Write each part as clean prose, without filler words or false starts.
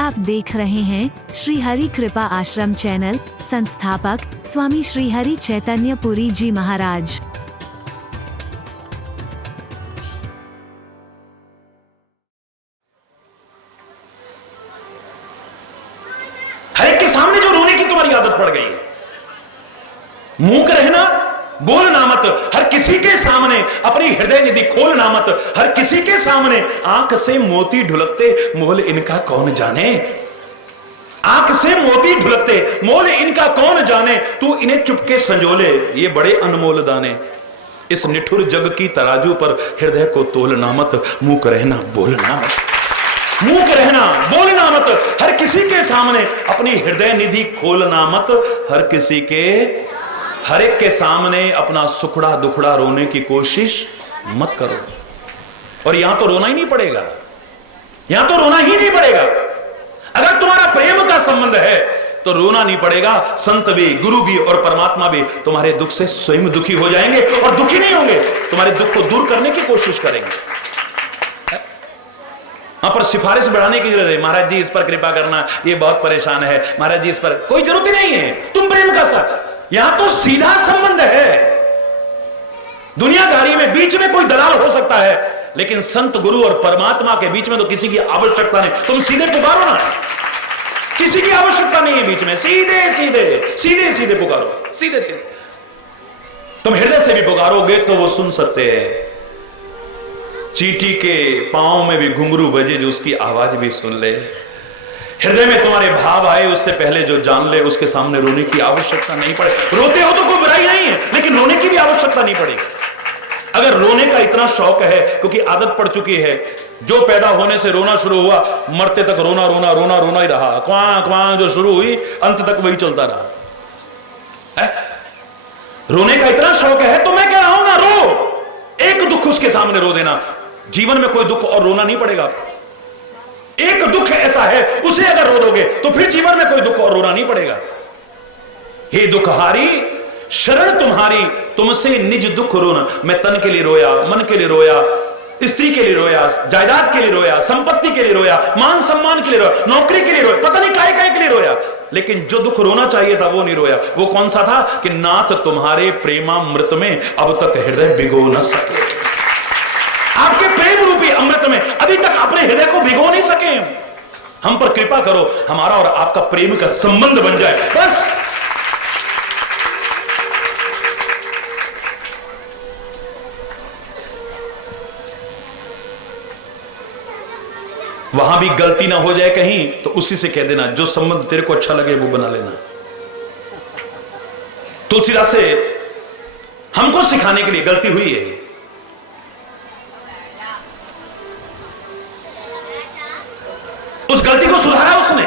आप देख रहे हैं श्री हरि कृपा आश्रम चैनल। संस्थापक स्वामी श्री हरि चैतन्य पुरी जी महाराज। हर एक के सामने जो रोने की तुम्हारी आदत पड़ गई है, मूक रहना, बोलना मत, हर किसी के सामने अपनी हृदय निधि खोलना मत, हर किसी के सामने आंख से मोती ढुलकते मोल इनका कौन जाने, आंख से मोती ढुलकते मोल इनका कौन जाने, तू इन्हें चुपके संजोले ये बड़े अनमोल दाने। इस निठुर जग की तराजू पर हृदय को तोलना मत, मूक रहना बोलना मत, मूक रहना बोलना मत, हर किसी के सामने अपनी हृदय निधि खोलना मत, हर किसी के हर एक के सामने अपना सुखड़ा दुखड़ा रोने की कोशिश मत करो। और यहां तो रोना ही नहीं पड़ेगा, यहां तो रोना ही नहीं पड़ेगा। अगर तुम्हारा प्रेम का संबंध है तो रोना नहीं पड़ेगा। संत भी, गुरु भी और परमात्मा भी तुम्हारे दुख से स्वयं दुखी हो जाएंगे और दुखी नहीं होंगे, तुम्हारे दुख को दूर करने की कोशिश करेंगे। वहां पर सिफारिश बढ़ाने की जरूरत है, महाराज जी इस पर कृपा करना, ये बहुत परेशान है, महाराज जी इस पर, कोई जरूरत ही नहीं है। तुम प्रेम का साथ, यहां तो सीधा संबंध है। दुनियादारी में बीच में कोई दलाल हो सकता है, लेकिन संत गुरु और परमात्मा के बीच में तो किसी की आवश्यकता नहीं। तुम सीधे पुकारो ना, किसी की आवश्यकता नहीं है बीच में, सीधे सीधे सीधे सीधे पुकारो, सीधे सीधे। तुम हृदय से भी पुकारोगे तो वो सुन सकते हैं। चींटी के पांव में भी घुंघरू बजे जो उसकी आवाज भी सुन ले। हृदय में तुम्हारे भाव आए उससे पहले जो जान ले, उसके सामने रोने की आवश्यकता नहीं पड़े। रोते हो तो कोई बुराई नहीं है, लेकिन रोने की भी आवश्यकता नहीं पड़ेगी। अगर रोने का इतना शौक है, क्योंकि आदत पड़ चुकी है, जो पैदा होने से रोना शुरू हुआ मरते तक रोना रोना रोना रोना ही रहा, क्वां क्वां जो शुरू हुई अंत तक वही चलता रहा है? रोने का इतना शौक है तो मैं कह रहा हूं ना, रो, एक दुख उसके सामने रो देना। जीवन में कोई दुख और रोना नहीं पड़ेगा। एक दुख ऐसा है उसे अगर रो दोगे तो फिर जीवन में कोई दुख और रोना नहीं पड़ेगा। हे दुखहारी शरण तुम्हारी, तुमसे निज दुख रोना। मैं तन के लिए रोया, मन के लिए रोया, स्त्री के लिए रोया, जायदाद के लिए रोया, संपत्ति के लिए रोया, मान सम्मान के लिए रोया, नौकरी के लिए रोया, पता नहीं काय काय के लिए रोया, लेकिन जो दुख रोना चाहिए था वो नहीं रोया। वो कौन सा था कि नाथ तुम्हारे प्रेमामृत में अब तक हृदय भिगो न सके। आपके प्रेम रूपी अमृत में अभी तक अपने हृदय को भिगो नहीं सके। हम पर कृपा करो, हमारा और आपका प्रेम का संबंध बन जाए बस। वहां भी गलती ना हो जाए कहीं तो उसी से कह देना, जो संबंध तेरे को अच्छा लगे वो बना लेना। तुलसीदास से हमको सिखाने के लिए गलती हुई है, उस गलती को सुधारा उसने।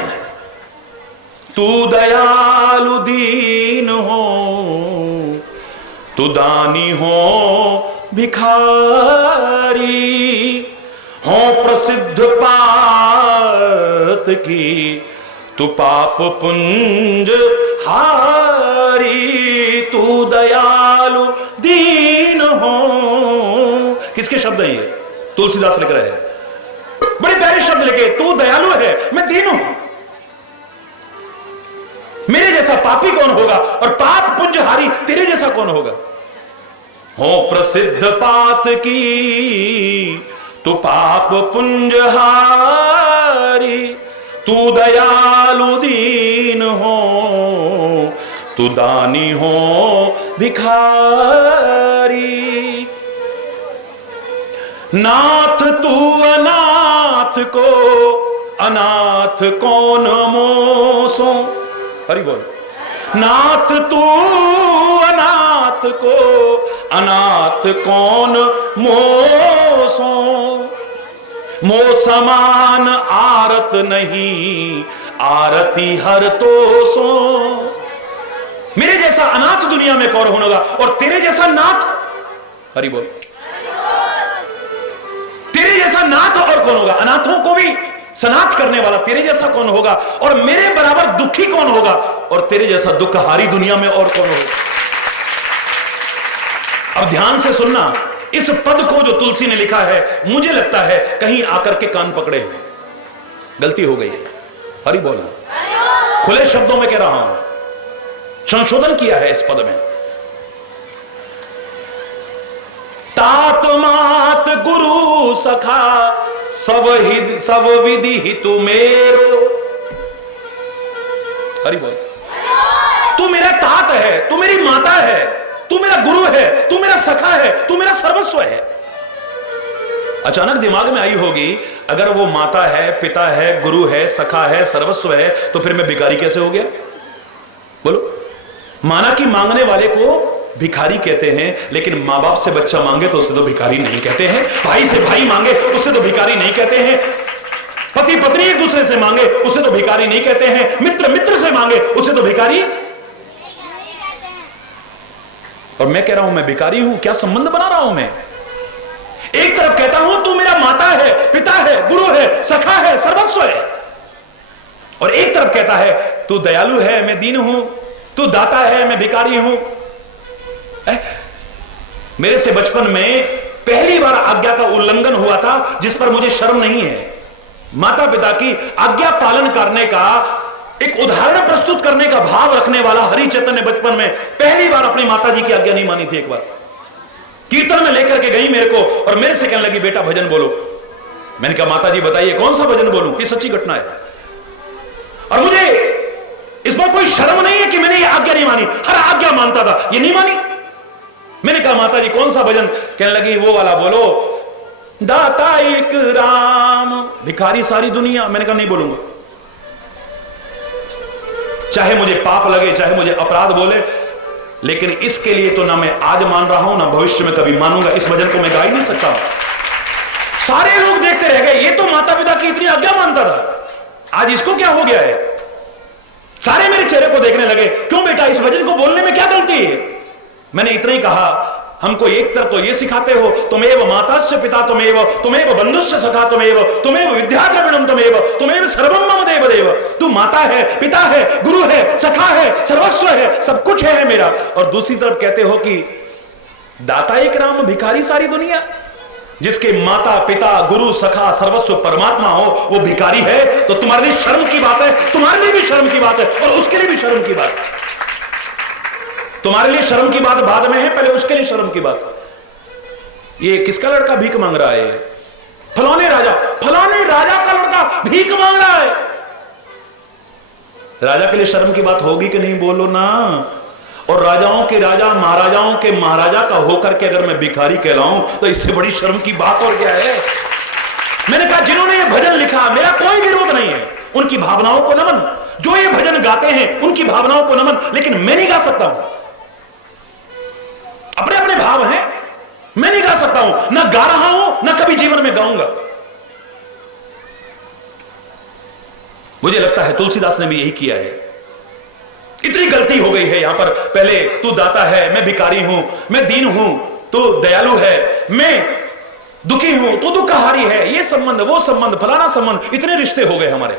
तू दयालु दीन हो, तू दानी हो भिखारी, हो प्रसिद्ध पात की, तू पाप पुंज हारी। तू दयालु दीन हो, किसके शब्द हैं ये? तुलसीदास लिख रहे हैं, बड़े प्यारे शब्द लिखे। तू दयालु है, मैं दीन हूं। मेरे जैसा पापी कौन होगा, और पाप पुंजहारी तेरे जैसा कौन होगा। हो प्रसिद्ध पात की, तू पाप पुंजहारी, तू दयालु दीन हो, तू दानी हो भिखारी। नाथ तू अनाथ को अनाथ कौन मोसो। हरि बोल। नाथ तू अनाथ को अनाथ कौन मोसो। मो समान आरत नहीं, आरती हर तो सो। मेरे जैसा अनाथ दुनिया में कौन होगा, और तेरे जैसा नाथ, हरि बोल, तेरे जैसा नाथ और कौन होगा। अनाथों को भी सनाथ करने वाला तेरे जैसा कौन होगा, और मेरे बराबर दुखी कौन होगा, और तेरे जैसा दुखहारी दुनिया में और कौन होगा। अब ध्यान से सुनना, इस पद को जो तुलसी ने लिखा है, मुझे लगता है कहीं आकर के कान पकड़े, गलती हो गई है। हरि बोल। खुले शब्दों में कह रहा हूं, संशोधन किया है इस पद में। तात मात गुरु सखा सब विधि हितु मेरो। हरि बोल। तू मेरा तात है, तू मेरी माता है, तू मेरा गुरु है, तू मेरा सखा है, तू मेरा सर्वस्व है। अचानक दिमाग में आई होगी, अगर वो माता है, पिता है, गुरु है, सखा है, सर्वस्व है, तो फिर मैं भिखारी कैसे हो गया? बोलो। माना कि मांगने वाले को भिखारी कहते हैं, लेकिन मां बाप से बच्चा मांगे तो उसे तो भिखारी नहीं कहते हैं, भाई से भाई मांगे उसे तो भिखारी नहीं कहते हैं, पति पत्नी एक दूसरे से मांगे उसे तो भिखारी नहीं कहते हैं, मित्र मित्र से मांगे उसे तो भिखारी। और मैं कह रहा हूं मैं भिखारी हूं, क्या संबंध बना रहा हूं मैं? एक तरफ कहता हूं तू मेरा माता है, पिता है, गुरु है, सखा है, सर्वस्व है, और एक तरफ कहता है तू दयालु है, मैं दीन हूं, तू दाता है, मैं भिखारी हूं। मेरे से बचपन में पहली बार आज्ञा का उल्लंघन हुआ था, जिस पर मुझे शर्म नहीं है। माता पिता की आज्ञा पालन करने का एक उदाहरण प्रस्तुत करने का भाव रखने वाला हरि चैतन्य बचपन में पहली बार अपनी माता जी की आज्ञा नहीं मानी थी। एक बार कीर्तन में लेकर के गई मेरे को, और मेरे से कहने लगी बेटा भजन बोलो। मैंने कहा माता जी बताइए कौन सा भजन बोलूं? ये सच्ची घटना है, और मुझे इस बार कोई शर्म नहीं है कि मैंने ये आज्ञा नहीं मानी। हर आज्ञा मानता था, ये नहीं मानी। मैंने कहा माता जी कौन सा भजन? कहने लगी वो वाला बोलो, दाता एक राम भिखारी सारी दुनिया। मैंने कहा नहीं बोलूंगा, चाहे मुझे पाप लगे, चाहे मुझे अपराध बोले, लेकिन इसके लिए तो ना मैं आज मान रहा हूं, ना भविष्य में कभी मानूंगा। इस भजन को मैं गा ही नहीं सकता। सारे लोग देखते रह गए, ये तो माता पिता की इतनी आज्ञा मानता था, आज इसको क्या हो गया है? सारे मेरे चेहरे को देखने लगे, क्यों बेटा इस भजन को बोलने में क्या गलती है? मैंने इतना ही कहा, हमको एक तरफ तो ये सिखाते हो तुमेव मातास्य पिता तुमेव, तुमेव बंधुस्य सखा तुमेव, तुमेव विद्या द्रविणम तुमेव, तुमेव सर्वम मम देव देव। तू माता है, पिता है, गुरु है, सखा है, सर्वस्व है, सब कुछ है मेरा। और दूसरी तरफ कहते हो कि दाता एक राम भिखारी सारी दुनिया। जिसके माता पिता गुरु सखा सर्वस्व परमात्मा हो वो भिखारी है, तो तुम्हारे लिए शर्म की बात है, तुम्हारे लिए भी शर्म की बात है, और उसके लिए भी शर्म की बात है। तुम्हारे लिए शर्म की बात बाद में है, पहले उसके लिए शर्म की बात। ये किसका लड़का भीख मांग रहा है? फलाने राजा का लड़का भीख मांग रहा है। राजा के लिए शर्म की बात होगी कि नहीं? बोलो ना। और राजाओं के राजा, महाराजाओं के महाराजा का होकर के अगर मैं भिखारी कहलाऊं तो इससे बड़ी शर्म की बात और क्या है? मैंने कहा जिन्होंने ये भजन लिखा मेरा कोई विरोध नहीं है, उनकी भावनाओं को नमन। जो ये भजन गाते हैं उनकी भावनाओं को नमन, लेकिन मैं नहीं गा सकता हूं। अपने अपने भाव हैं, मैं नहीं गा सकता हूं, ना गा रहा हूं, ना कभी जीवन में गाऊंगा। मुझे लगता है तुलसीदास ने भी यही किया है। इतनी गलती हो गई है यहां पर। पहले तू दाता है, मैं भिखारी हूं, मैं दीन हूं, तू दयालु है, मैं दुखी हूं, तू दुखहारी है, ये संबंध, वो संबंध, फलाना संबंध, इतने रिश्ते हो गए हमारे।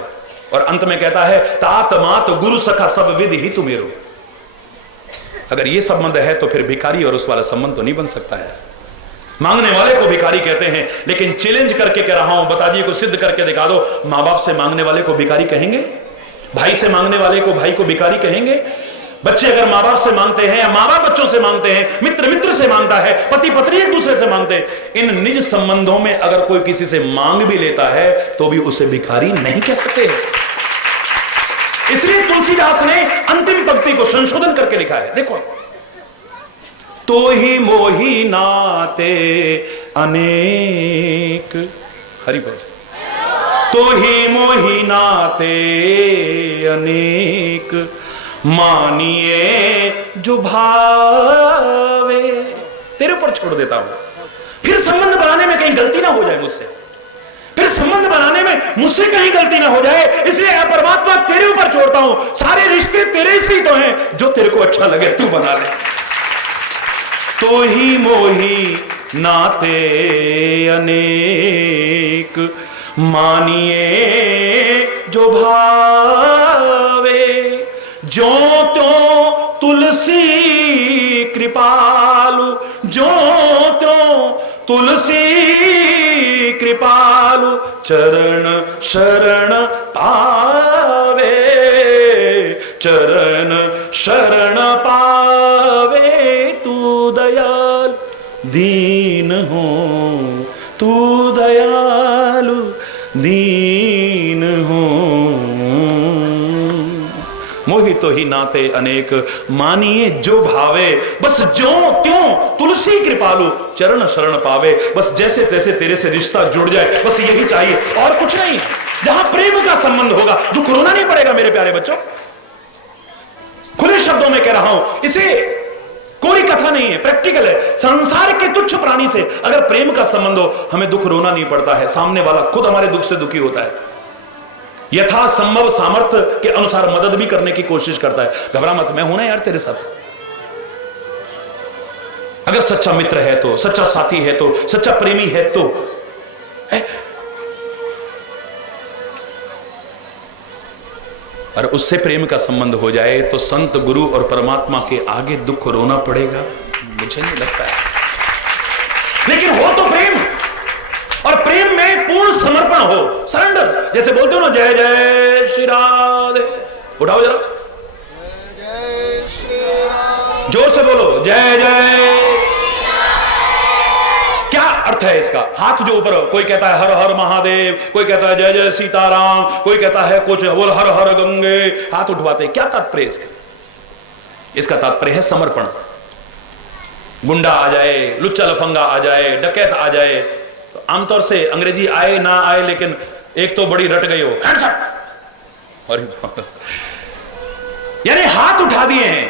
और अंत में कहता है तात मात गुरु सखा सब विधि ही तुम्हेरो। अगर ये संबंध है तो फिर भिखारी और उस वाला संबंध तो नहीं बन सकता है। मांगने वाले को भिखारी कहते हैं, लेकिन चैलेंज करके कह रहा हूं, बता दिए को सिद्ध करके दिखा दो, मां बाप से मांगने वाले को भिखारी कहेंगे? भाई से मांगने वाले को भाई को भिखारी कहेंगे? बच्चे अगर मां बाप से मांगते हैं, या मां बाप बच्चों से मांगते हैं, मित्र मित्र से मांगता है, पति पत्नी एक दूसरे से मांगते हैं, इन निज संबंधों में अगर कोई किसी से मांग भी लेता है तो भी उसे भिखारी नहीं कह सकते। इसलिए तुलसीदास ने अंतिम पंक्ति को संशोधन करके लिखा है। देखो, तो ही मोही नाते अनेक, हरि बोल, तो ही मोही नाते अनेक, मानिए जो भावे। तेरे ऊपर छोड़ देता हूं, फिर संबंध बनाने में कहीं गलती ना हो जाए मुझसे, फिर संबंध बनाने में मुझसे कहीं गलती ना हो जाए, इसलिए परमात्मा तेरे ऊपर छोड़ता हूं। सारे रिश्ते तेरे से ही तो हैं, जो तेरे को अच्छा लगे तू बना ले। तो ही मोही नाते अनेक, मानिए जो भावे। जो तो तुलसी कृपालु, जो तो तुलसी कृपालु, चरण शरण पावे। चरण शरण पावे तू दयाल दीन हो, तू दयालु दीन हो। मोहि तो ही नाते अनेक मानिए जो भावे, बस जो त्यों तुलसी कृपालु चरण शरण पावे। बस जैसे तैसे तेरे से रिश्ता जुड़ जाए, बस यही चाहिए और कुछ नहीं। जहां प्रेम का संबंध होगा दुख रोना नहीं पड़ेगा मेरे प्यारे बच्चों। खुले शब्दों में कह रहा हूं, इसे कोई कथा नहीं है, प्रैक्टिकल है। संसार के तुच्छ प्राणी से अगर प्रेम का संबंध हो, हमें दुख रोना नहीं पड़ता है, सामने वाला खुद हमारे दुख से दुखी होता है, यथा संभव सामर्थ्य के अनुसार मदद भी करने की कोशिश करता है। घबरा मत, मैं हूं ना यार तेरे साथ। अगर सच्चा मित्र है तो, सच्चा साथी है तो, सच्चा प्रेमी है तो और उससे प्रेम का संबंध हो जाए तो संत गुरु और परमात्मा के आगे दुख रोना पड़ेगा, मुझे नहीं लगता है। लेकिन हो तो प्रेम, और प्रेम में पूर्ण समर्पण हो, सरेंडर। जैसे बोलते हो ना, जय जय श्री राधे, उठाओ जरा, जोर से बोलो, जय जय। क्या अर्थ है इसका? हाथ जो ऊपर, कोई कहता है हर हर महादेव, कोई कहता है जय जय सीताराम, कोई कहता है कुछ बोल हर हर गंगे, हाथ उठवाते। क्या तात्पर्य इसका? इसका तात्पर्य है समर्पण। गुंडा आ जाए, लुच्चा लफंगा आ जाए, डकैत आ जाए, तो आमतौर से अंग्रेजी आए ना आए, लेकिन एक तो बड़ी रट गई हो, यानी हाथ उठा दिए हैं,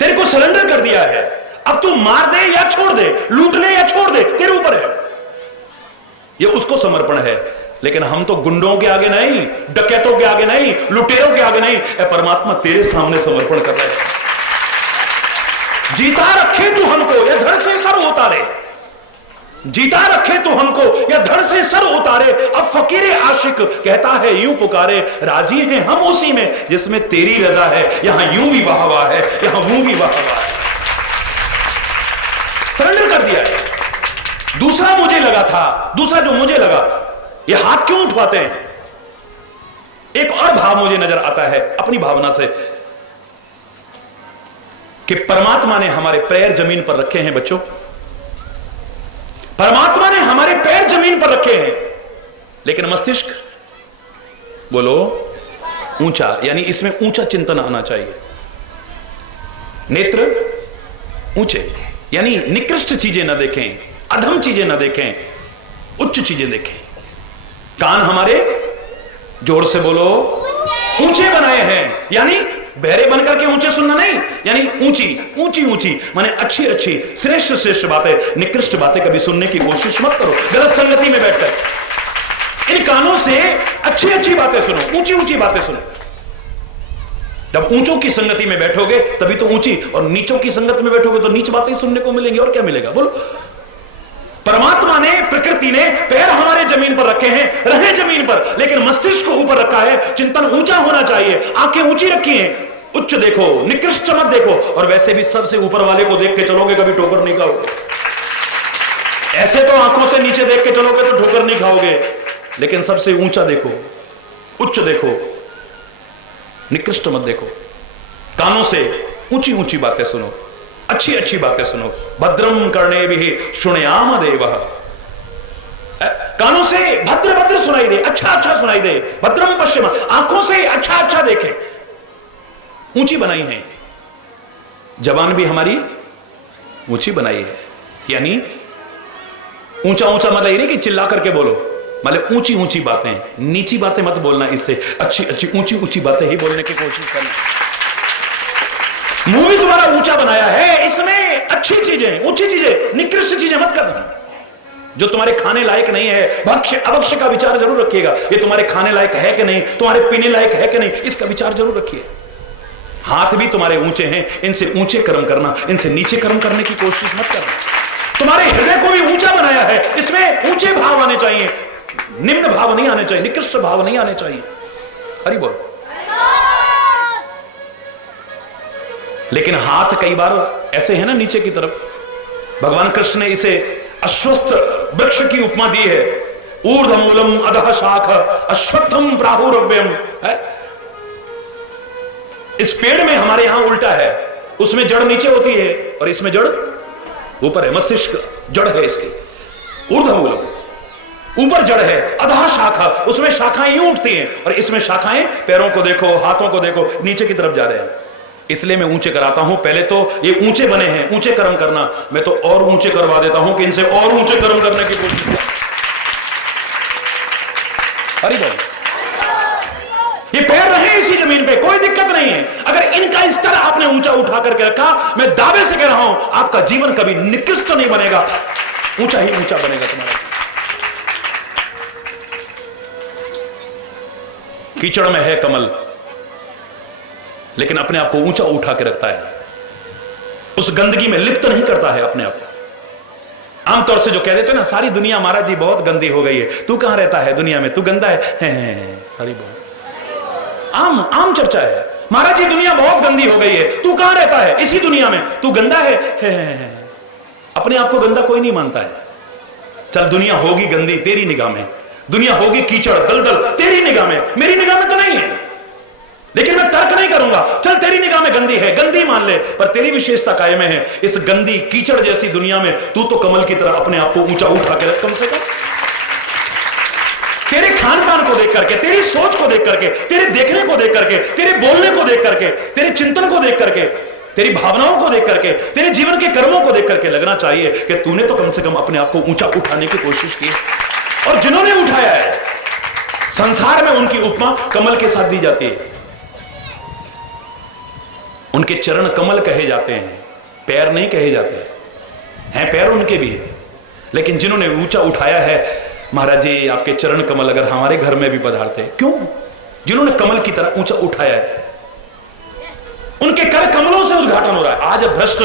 तेरे को सरेंडर कर दिया है। अब तू मार दे या छोड़ दे, लूट ले या छोड़ दे, तेरे ऊपर है। ये उसको समर्पण है। लेकिन हम तो गुंडों के आगे नहीं, डकैतों के आगे नहीं, लुटेरों के आगे नहीं, परमात्मा तेरे सामने समर्पण कर रहे हैं। जीता रखे तू हमको या धड़ से सर उतारे, जीता रखे तू हमको या धड़ से सर उतारे। अब फकीर आशिक कहता है यूं पुकारे, राजी हैं हम उसी में जिसमें तेरी रजा है। यहां यूं भी वाह वाह है, यहां वो भी वाह वाह है। सरेंडर कर दिया है। दूसरा मुझे लगा था, दूसरा जो मुझे लगा, ये हाथ क्यों उठवाते हैं? एक और भाव मुझे नजर आता है अपनी भावना से, कि परमात्मा ने हमारे पैर जमीन पर रखे हैं बच्चों, परमात्मा ने हमारे पैर जमीन पर रखे हैं, लेकिन मस्तिष्क बोलो ऊंचा, यानी इसमें ऊंचा चिंतन आना चाहिए। नेत्र ऊंचे, यानी निकृष्ट चीजें ना देखें, अधम चीजें ना देखें, उच्च चीजें देखें। कान हमारे, जोर से बोलो, ऊंचे बनाए हैं, यानी बहरे बनकर के ऊंचे सुनना नहीं, यानी ऊंची ऊंची ऊंची माने अच्छी अच्छी श्रेष्ठ श्रेष्ठ बातें। निकृष्ट बातें कभी सुनने की कोशिश मत करो गलत संगति में बैठकर। इन कानों से अच्छी अच्छी बातें सुनो, ऊंची ऊंची बातें सुनो। जब ऊंचों की संगति में बैठोगे तभी तो ऊंची, और नीचों की संगति में बैठोगे तो नीच बातें सुनने को मिलेंगी, और क्या मिलेगा बोलो। परमात्मा ने, प्रकृति ने पैर हमारे जमीन पर रखे हैं, रहे जमीन पर, लेकिन मस्तिष्क को ऊपर रखा है। चिंतन ऊंचा होना चाहिए, आंखें ऊंची रखी हैं, उच्च देखो, निकृष्ट मत देखो। और वैसे भी सबसे ऊपर वाले को देख के चलोगे कभी ठोकर नहीं खाओगे। ऐसे तो आंखों से नीचे देख के चलोगे तो ठोकर नहीं खाओगे, लेकिन सबसे ऊंचा देखो, उच्च देखो, निकृष्ट मत देखो। कानों से ऊंची ऊंची बातें सुनो, अच्छी अच्छी बातें सुनो। भद्रम कर्णे भी शुण्याम देवः, कानों से भद्र भद्र सुनाई दे, अच्छा अच्छा सुनाई दे। भद्रम पश्चिम, आंखों से अच्छा अच्छा देखे, ऊंची बनाई है। जबान भी हमारी ऊंची बनाई है, यानी ऊंचा ऊंचा मतलब ये नहीं कि चिल्ला करके बोलो, मतलब ऊंची ऊंची बातें, नीची बातें मत बोलना, इससे अच्छी अच्छी ऊंची ऊंची बातें ही बोलने की कोशिश करना। मुंह भी तुम्हारा ऊंचा बनाया है, इसमें अच्छी चीजें, ऊंची चीजें, निकृष्ट चीजें मत करना। जो तुम्हारे खाने लायक नहीं है, भक्ष्य अभक्ष्य का विचार जरूर रखिएगा। ये तुम्हारे खाने लायक है कि नहीं, तुम्हारे पीने लायक है कि नहीं, इसका विचार जरूर रखिए। हाथ भी तुम्हारे ऊंचे हैं, इनसे ऊंचे कर्म करना, इनसे नीचे कर्म करने की कोशिश मत करना। तुम्हारे हृदय को भी ऊंचा बनाया है, इसमें ऊंचे भाव आने चाहिए, निम्न भाव नहीं आने चाहिए, निकृष्ट भाव नहीं आने चाहिए। हरि बोल। लेकिन हाथ कई बार ऐसे है ना नीचे की तरफ, भगवान कृष्ण ने इसे अश्वत्थ वृक्ष की उपमा दी है। ऊर्ध्वमूलम अधः शाख अश्वत्थम प्राहुरव्यम है। इस पेड़ में हमारे यहां उल्टा है, उसमें जड़ नीचे होती है और इसमें जड़ ऊपर है। मस्तिष्क जड़ है इसकी, ऊर्ध्वमूलक ऊपर जड़ है, अधः शाखा, उसमें शाखाएं यूं उठती हैं और इसमें शाखाएं पैरों को देखो, हाथों को देखो, नीचे की तरफ जा रहे हैं। इसलिए मैं ऊंचे कराता हूं। पहले तो ये ऊंचे बने हैं, ऊंचे कर्म करना, मैं तो और ऊंचे करवा देता हूं कि इनसे और ऊंचे कर्म करने की कोशिश करें। हरि बोल। ये पैर रहे इसी जमीन पे, कोई दिक्कत नहीं है। अगर इनका स्तर आपने ऊंचा उठा करके रखा, मैं दावे से कह रहा हूं आपका जीवन कभी निकृष्ट नहीं बनेगा, ऊंचा ही ऊंचा बनेगा तुम्हारा। कीचड़ में है कमल, लेकिन अपने आप को ऊंचा उठा के रखता है, उस गंदगी में लिप्त नहीं करता है अपने आप को। आमतौर से जो कह देते हैं ना, सारी दुनिया महाराज जी बहुत गंदी हो गई है, तू कहां रहता है दुनिया में, तू गंदा है। हरि बोल। आम चर्चा है, महाराज जी दुनिया बहुत गंदी हो गई है, तू कहां रहता है, इसी दुनिया में, तू गंदा है। अपने आप को गंदा कोई नहीं मानता है। चल दुनिया होगी गंदी तेरी निगाह में, दुनिया होगी कीचड़ दलदल तेरी निगाह में, मेरी निगाह में तो नहीं है, लेकिन मैं तर्क नहीं करूंगा। चल तेरी निगाह में गंदी है, गंदी मान ले, पर तेरी विशेषता कायम है। इस गंदी कीचड़ जैसी दुनिया में तू तो कमल की तरह अपने आप को ऊंचा उठा के रख कम से कम। तेरे खान पान को देख करके, तेरी सोच को देख करके, तेरे देखने को देख करके, तेरे बोलने को देख करके, तेरे चिंतन को देख करके, तेरी भावनाओं को देख करके, तेरे जीवन के कर्मों को देख करके लगना चाहिए कि तूने तो कम से कम अपने आप को ऊंचा उठाने की कोशिश की। और जिन्होंने उठाया है, संसार में उनकी उपमा कमल के साथ दी जाती है। उनके चरण कमल कहे जाते हैं, पैर नहीं कहे जाते हैं। पैर उनके भी है, लेकिन जिन्होंने ऊंचा उठाया है, महाराज जी आपके चरण कमल अगर हमारे घर में भी पधारते, क्यों, जिन्होंने कमल की तरह ऊंचा उठाया है, उनके कर कमलों से उद्घाटन हो रहा है। आज भ्रष्ट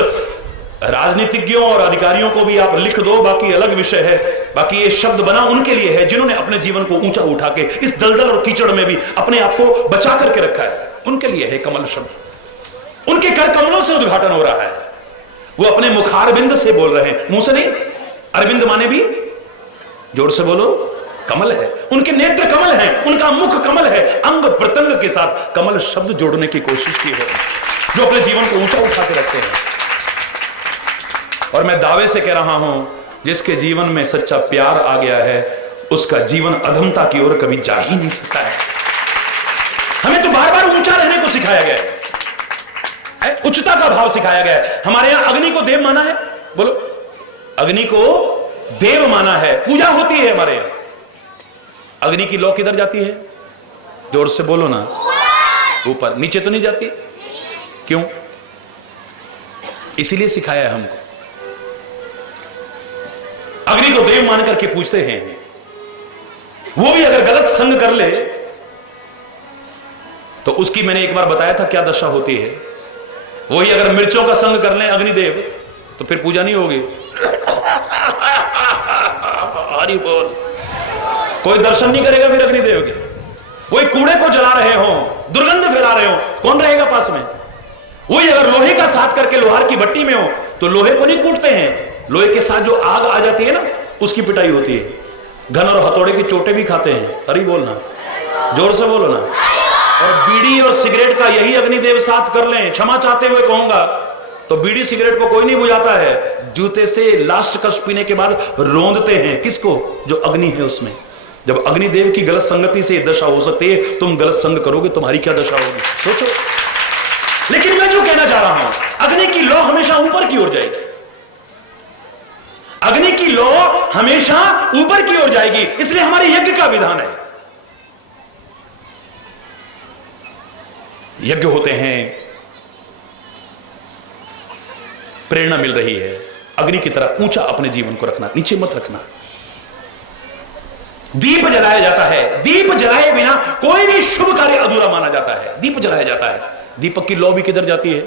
राजनीतिज्ञों और अधिकारियों को भी आप लिख दो, बाकी अलग विषय है, बाकी ये शब्द बना उनके लिए है जिन्होंने अपने जीवन को ऊंचा उठा के इस दलदल और कीचड़ में भी अपने आप को बचा करके रखा है, उनके लिए है कमल शब्द। उनके कर कमलों से उद्घाटन हो रहा है, वो अपने मुखारबिंद से बोल रहे हैं, मुंह से नहीं। अरविंद माने भी, जोर से बोलो, कमल है। उनके नेत्र कमल है, उनका मुख कमल है, अंग प्रत्यंग के साथ कमल शब्द जोड़ने की कोशिश की है, जो अपने जीवन को ऊंचा उठा के रखते हैं। और मैं दावे से कह रहा हूं, जिसके जीवन में सच्चा प्यार आ गया है, उसका जीवन अधमता की ओर कभी जा ही नहीं सकता है। हमें तो बार बार ऊंचा रहने को सिखाया गया है, उच्चता का भाव सिखाया गया है। हमारे यहां अग्नि को देव माना है, बोलो, अग्नि को देव माना है, पूजा होती है हमारे यहां। अग्नि की लौ किधर जाती है, जोर से बोलो ना, ऊपर, नीचे तो नहीं जाती। क्यों? इसीलिए सिखाया है हमको। अग्नि को देव मान करके पूछते हैं, वो भी अगर गलत संग कर ले तो उसकी, मैंने एक बार बताया था क्या दशा होती है। वही अगर मिर्चों का संग कर ले अग्निदेव, तो फिर पूजा नहीं होगी। हरि बोल। कोई दर्शन नहीं करेगा फिर अग्निदेव के। वही कूड़े को जला रहे हो, दुर्गंध फैला रहे हो, कौन रहेगा पास में? वही अगर लोहे का साथ करके लोहार की भट्टी में हो, तो लोहे को नहीं कूटते हैं, लोहे के साथ जो आग आ जाती है ना, उसकी पिटाई होती है। घन और हथौड़े की चोटें भी खाते हैं। हरि बोलना, जोर से बोलो ना। और बीड़ी और सिगरेट का यही अग्निदेव साथ कर लें, क्षमा चाहते हुए कहूंगा, तो बीड़ी सिगरेट को कोई नहीं बुझाता है, जूते से लास्ट कश पीने के बाद रोंदते हैं। किसको? जो अग्नि है उसमें। जब अग्निदेव की गलत संगति से दशा हो सकती है, तुम गलत संग करोगे, तुम्हारी क्या दशा होगी, सोचो। लेकिन मैं जो कहना चाह रहा हूं, अग्नि की लौ हमेशा ऊपर की ओर जाएगी। अग्नि की लौ हमेशा ऊपर की ओर जाएगी, इसलिए हमारे यज्ञ का विधान है। यज्ञ होते हैं, प्रेरणा मिल रही है अग्नि की तरह ऊंचा अपने जीवन को रखना, नीचे मत रखना। दीप जलाया जाता है, दीप जलाए बिना कोई भी शुभ कार्य अधूरा माना जाता है। दीप जलाया जाता है, दीपक की लौ भी किधर जाती है,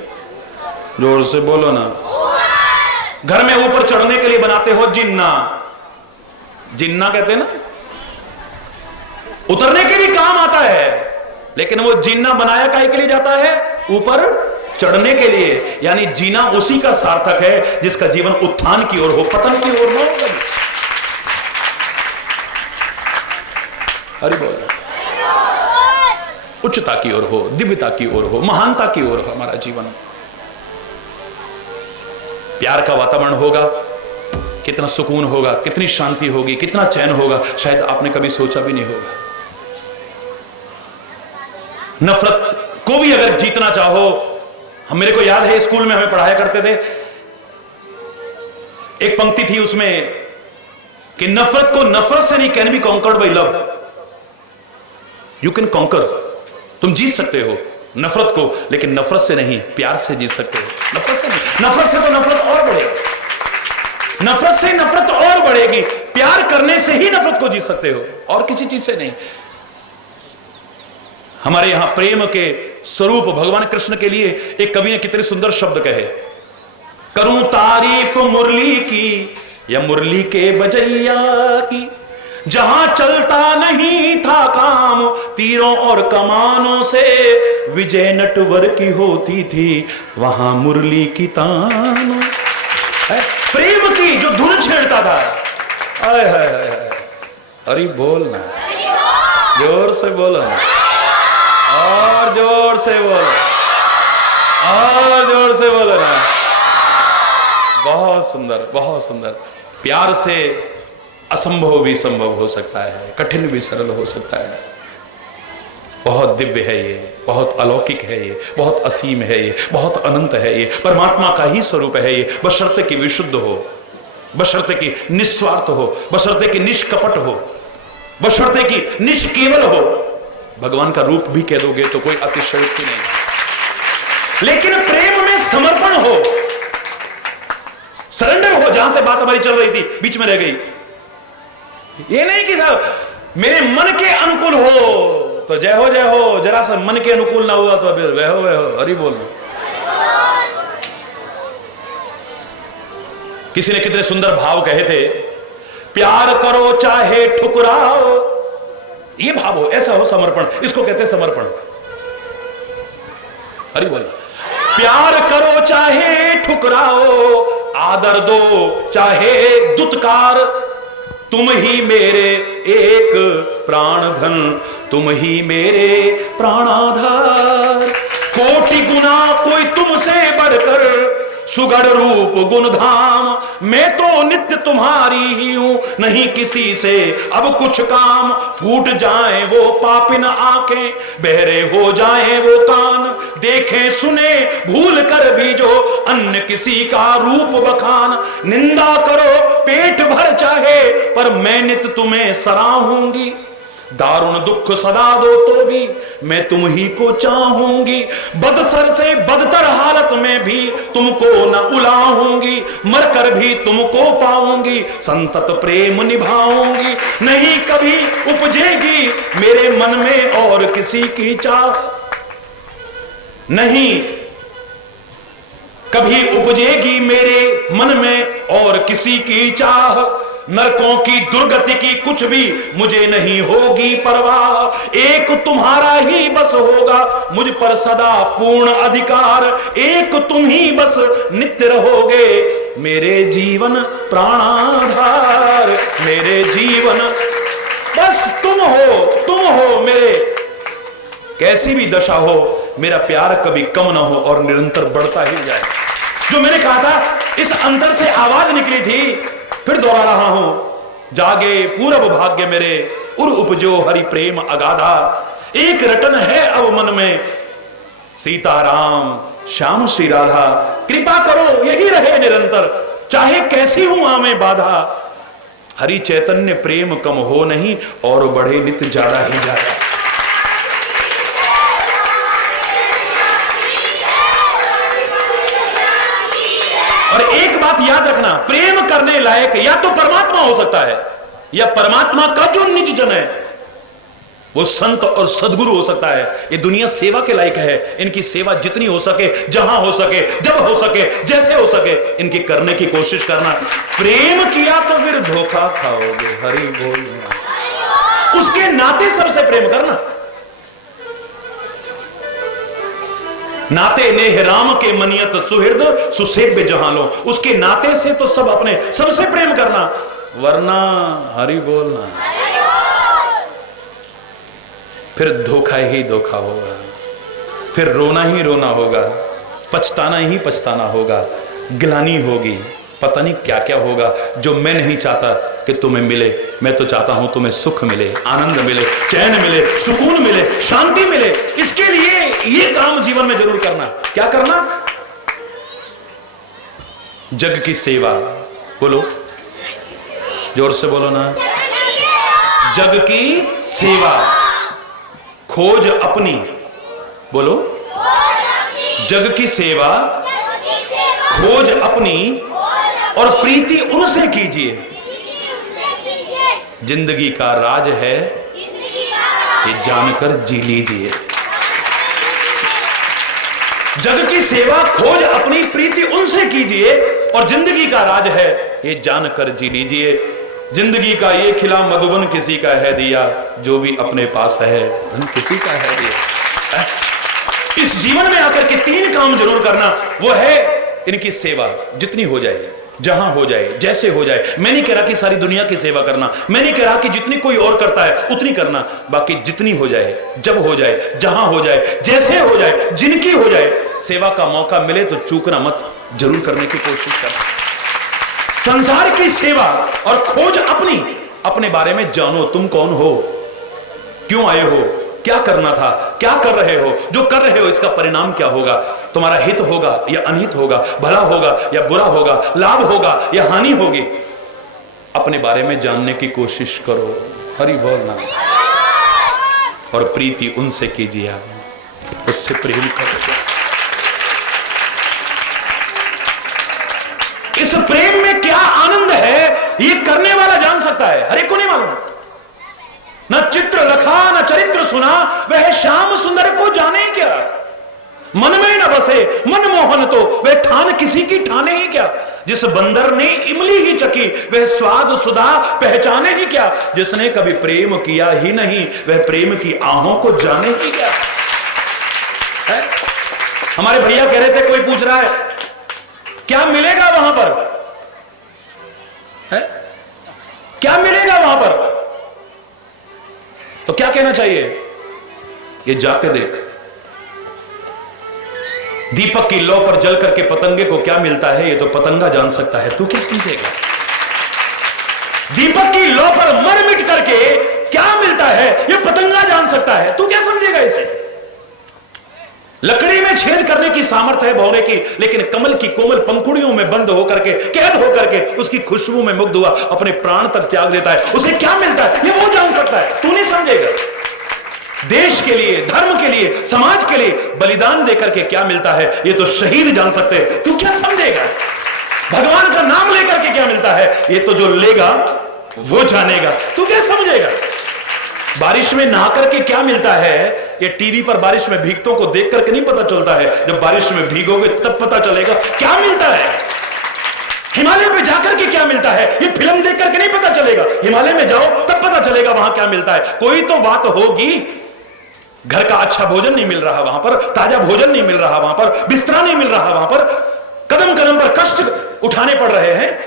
जोर से बोलो ना। घर में ऊपर चढ़ने के लिए बनाते हो जिन्ना, जिन्ना कहते हैं ना, उतरने के भी काम आता है, लेकिन वो जिन्ना बनाया काहे के लिए जाता है? ऊपर चढ़ने के लिए। यानी जीना उसी का सार्थक है जिसका जीवन उत्थान की ओर हो, पतन की ओर न हो। हरि बोल। उच्चता की ओर हो, दिव्यता की ओर हो, महानता की ओर हो हमारा जीवन। प्यार का वातावरण होगा, कितना सुकून होगा, कितनी शांति होगी, कितना चैन होगा, शायद आपने कभी सोचा भी नहीं होगा। नफरत को भी अगर जीतना चाहो, मेरे को याद है स्कूल में हमें पढ़ाया करते थे, एक पंक्ति थी उसमें कि नफरत को नफरत से नहीं, can be conquered by love. You can conquer, तुम जीत सकते हो नफरत को, लेकिन नफरत से नहीं, प्यार से जीत सकते हो। नफरत से नहीं, नफरत से तो नफरत और बढ़ेगी, नफरत से नफरत और बढ़ेगी, प्यार करने से ही नफरत को जीत सकते हो, और किसी चीज से नहीं। हमारे यहां प्रेम के स्वरूप भगवान कृष्ण के लिए एक कवि ने कितने सुंदर शब्द कहे, करूं तारीफ मुरली की या मुरली के बजैया की, जहां चलता नहीं था काम तीरों और कमानों से, विजय नटवर की होती थी वहां मुरली की तानों। प्रेम की जो धुन छेड़ता था, आय हाय हाय, अरे बोलना, जोर से बोलो, और जोर से बोलो, और जोर से बोलो ना। बहुत सुंदर, बहुत सुंदर। प्यार से असंभव भी संभव हो सकता है, कठिन भी सरल हो सकता है। बहुत दिव्य है ये, बहुत अलौकिक है ये, बहुत असीम है ये, बहुत अनंत है ये, परमात्मा का ही स्वरूप है ये, बशर्ते कि विशुद्ध हो, बशर्ते कि निस्वार्थ हो, बशर्ते कि निष्कपट हो, बशर्ते कि निष्केवल हो। भगवान का रूप भी कह दोगे तो कोई अतिशयोक्ति नहीं, लेकिन प्रेम में समर्पण हो, सरेंडर हो। जहां से बात हमारी चल रही थी, बीच में रह गई। ये नहीं कि साहब मेरे मन के अनुकूल हो तो जय हो, जरा सा मन के अनुकूल ना हुआ तो फिर वह हो, हरि बोलना। किसी ने कितने सुंदर भाव कहे थे, प्यार करो चाहे ठुकराओ, ये भाव हो, ऐसा हो समर्पण, इसको कहते हैं समर्पण। हरि बोल। प्यार करो चाहे ठुकराओ, आदर दो चाहे दुत्कार, तुम ही मेरे एक प्राण धन, तुम ही मेरे प्राणाधार। कोटि गुना कोई तुमसे बढ़कर सुगढ़ रूप गुण धाम, मैं तो नित्य तुम्हारी ही हूं, नहीं किसी से अब कुछ काम। फूट जाए वो पापिन आंखें, बहरे हो जाए वो कान, देखें सुने भूल कर भी जो अन्य किसी का रूप बखान। निंदा करो पेट भर चाहे, पर मैं नित्य तुम्हें सराहूंगी। दारुण दुख सदा दो तो भी मैं तुम ही को चाहूंगी। बदसर से बदतर हालत में भी तुमको न उलाऊंगी, मरकर भी तुमको पाऊंगी, संतत प्रेम निभाऊंगी। नहीं कभी उपजेगी मेरे मन में और किसी की चाह, नहीं कभी उपजेगी मेरे मन में और किसी की चाह। नरकों की दुर्गति की कुछ भी मुझे नहीं होगी परवाह, एक तुम्हारा ही बस होगा मुझ पर सदा पूर्ण अधिकार। एक तुम ही बस नित्य रहोगे मेरे जीवन प्राणाधार, मेरे जीवन बस तुम हो मेरे। कैसी भी दशा हो मेरा प्यार कभी कम ना हो और निरंतर बढ़ता ही जाए। जो मैंने कहा था, इस अंतर से आवाज निकली थी, फिर दोहरा रहा हूं, जागे पूरब भाग्य मेरे, उर उपजो हरि प्रेम अगाधा। एक रटन है अब मन में, सीताराम श्याम श्री राधा। कृपा करो यही रहे निरंतर, चाहे कैसी हूं आमे बाधा। हरि चैतन्य प्रेम कम हो नहीं, और बढ़े नित्य ज्यादा ही ज्यादा। और एक बात याद रखना, प्रेम करने लायक या तो परमात्मा हो सकता है, या परमात्मा का जो निज जन है वो संत और सदगुरु हो सकता है। ये दुनिया सेवा के लायक है, इनकी सेवा जितनी हो सके, जहां हो सके, जब हो सके, जैसे हो सके, इनकी करने की कोशिश करना। प्रेम किया तो फिर धोखा खाओगे, हरि बोल। उसके नाते सबसे प्रेम करना। नाते नेह राम के मनियत सुहृद सुसेव्य जहां लो, उसके नाते से तो सब अपने, सबसे प्रेम करना, वरना हरि बोलना। फिर धोखा ही धोखा होगा, फिर रोना ही रोना होगा, पछताना ही पछताना होगा, गिलानी होगी, पता नहीं क्या क्या होगा जो मैं नहीं चाहता कि तुम्हें मिले। मैं तो चाहता हूं तुम्हें सुख मिले, आनंद मिले, चैन मिले, सुकून मिले, शांति मिले। इसके लिए ये काम जीवन में जरूर करना। क्या करना? जग की सेवा। बोलो, जोर से बोलो ना। जग की सेवा, खोज अपनी। बोलो, जग की सेवा, खोज अपनी और प्रीति उनसे कीजिए। जिंदगी का राज है ये जानकर जी लीजिए। जग की सेवा, खोज अपनी, प्रीति उनसे कीजिए और जिंदगी का राज है ये जानकर जी लीजिए। जिंदगी का ये खिला मधुबन किसी का है दिया, जो भी अपने पास है धन किसी का है दिया। इस जीवन में आकर के 3 काम जरूर करना, वो है इनकी सेवा। जितनी हो जाए, जहां हो जाए, जैसे हो जाए। मैं नहीं कह रहा कि सारी दुनिया की सेवा करना, मैं नहीं कह रहा कि जितनी कोई और करता है उतनी करना, बाकी जितनी हो जाए, जब हो जाए, जहां हो जाए, जैसे हो जाए, जिनकी हो जाए, सेवा का मौका मिले तो चूकना मत, जरूर करने की कोशिश करना। संसार की सेवा और खोज अपनी। अपने बारे में जानो, तुम कौन हो, क्यों आए हो, क्या करना था, क्या कर रहे हो, जो कर रहे हो इसका परिणाम क्या होगा, तुम्हारा हित होगा या अनहित होगा, भला होगा या बुरा होगा, लाभ होगा या हानि होगी। अपने बारे में जानने की कोशिश करो। हरि बोल ना। और प्रीति उनसे कीजिए, आप उससे प्रेम करो। इस प्रेम में क्या आनंद है ये करने वाला जान सकता है, हर एक को नहीं मालूम। न चित्र लखा न चरित्र सुना, वह श्याम सुंदर को जाने क्या। मन में न बसे मन मोहन तो, वह ठान किसी की ठाने ही क्या। जिस बंदर ने इमली ही चखी, वह स्वाद सुधा पहचाने ही क्या। जिसने कभी प्रेम किया ही नहीं, वह प्रेम की आहों को जाने ही क्या है? हमारे भैया कह रहे थे, कोई पूछ रहा है क्या मिलेगा वहां पर है? क्या मिलेगा वहां पर? तो क्या कहना चाहिए? ये जाके देख। दीपक की लौ पर जल करके पतंगे को क्या मिलता है ये तो पतंगा जान सकता है, तू क्या समझेगा? दीपक की लौ पर मर मिट करके क्या मिलता है ये पतंगा जान सकता है, तू क्या समझेगा इसे? लकड़ी में छेद करने की सामर्थ्य है भौरे की, लेकिन कमल की कोमल पंखुड़ियों में बंद होकर के, कैद होकर के उसकी खुशबू में मुग्ध हुआ अपने प्राण तक त्याग देता है। उसे क्या मिलता है ये वो जान सकता है, तू नहीं समझेगा। देश के लिए, धर्म के लिए, समाज के लिए बलिदान देकर के क्या मिलता है ये तो शहीद जान सकते हैं, तू क्या समझेगा। भगवान का नाम लेकर के क्या मिलता है ये तो जो लेगा वो जानेगा, तू क्या समझेगा। बारिश में नहा करके क्या मिलता है ये टीवी पर बारिश में भीगतों को देख करके नहीं पता चलता है, जब बारिश में भीगोगे तब पता चलेगा क्या मिलता है। हिमालय पे जाकर के क्या मिलता है ये फिल्म देख करके नहीं पता चलेगा, हिमालय में जाओ तब पता चलेगा वहां क्या मिलता है। कोई तो बात होगी, घर का अच्छा भोजन नहीं मिल रहा वहां पर, ताजा भोजन नहीं मिल रहा वहां पर, बिस्तरा नहीं मिल रहा वहां पर, कदम कदम पर कष्ट उठाने पड़ रहे हैं,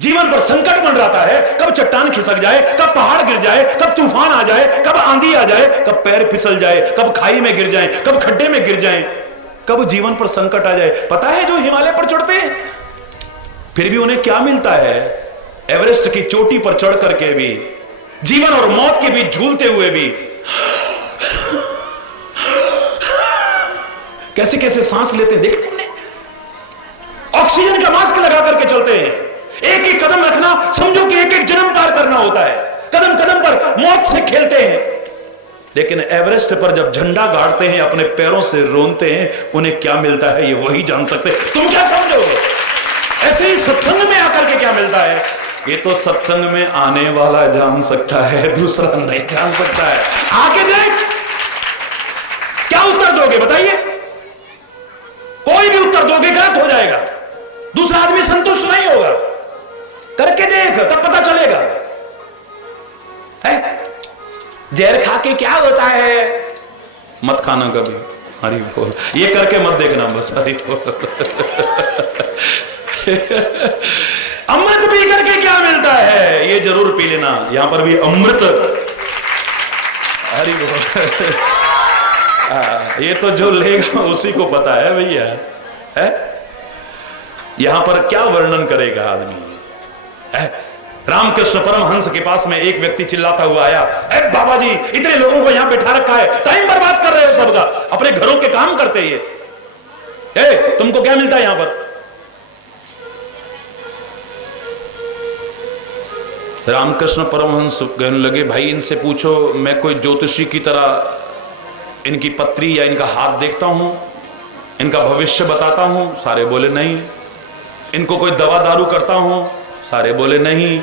जीवन पर संकट मंडराता है। कब चट्टान खिसक जाए, कब पहाड़ गिर जाए, कब तूफान आ जाए, कब आंधी आ जाए, कब पैर फिसल जाए, कब खाई में गिर जाए, कब खड्डे में गिर जाए, कब जीवन पर संकट आ जाए। पता है जो हिमालय पर चढ़ते हैं फिर भी उन्हें क्या मिलता है? एवरेस्ट की चोटी पर चढ़ करके भी, जीवन और मौत के बीच झूलते हुए भी कैसे कैसे सांस लेते हैं देखते हैं। ऑक्सीजन का मास्क लगा करके चलते हैं। एक एक कदम रखना समझो कि एक एक जन्म पार करना होता है, कदम कदम पर मौत से खेलते हैं। लेकिन एवरेस्ट पर जब झंडा गाड़ते हैं, अपने पैरों से रोनते हैं, उन्हें क्या मिलता है ये वही जान सकते हैं, तुम क्या समझोगे। ऐसे ही सत्संग में आकर के क्या मिलता है ये तो सत्संग में आने वाला जान सकता है, दूसरा नहीं जान सकता है। आके देख, क्या उत्तर दोगे बताइए। कोई भी उत्तर दोगे गलत हो जाएगा, दूसरा आदमी संतुष्ट नहीं होगा। करके देख तब पता चलेगा। है जहर खा के क्या होता है, मत खाना कभी। हरि बोल। ये करके मत देखना बस। हरि बोल। अमृत पी करके क्या मिलता है ये जरूर पी लेना। यहां पर भी अमृत हरि बोल। ये तो जो लेगा उसी को पता है भैया, है? यहां पर क्या वर्णन करेगा आदमी, है? रामकृष्ण परमहंस के पास में एक व्यक्ति चिल्लाता हुआ आया, ए बाबा जी, इतने लोगों को यहां बैठा रखा है, टाइम बर्बाद कर रहे हो सबका, अपने घरों के काम करते ये, तुमको क्या मिलता है यहां पर? रामकृष्ण परमहंस कहने लगे, भाई इनसे पूछो, मैं कोई ज्योतिषी की तरह इनकी पत्री या इनका हाथ देखता हूं, इनका भविष्य बताता हूं? सारे बोले नहीं। इनको कोई दवा दारू करता हूं? सारे बोले नहीं।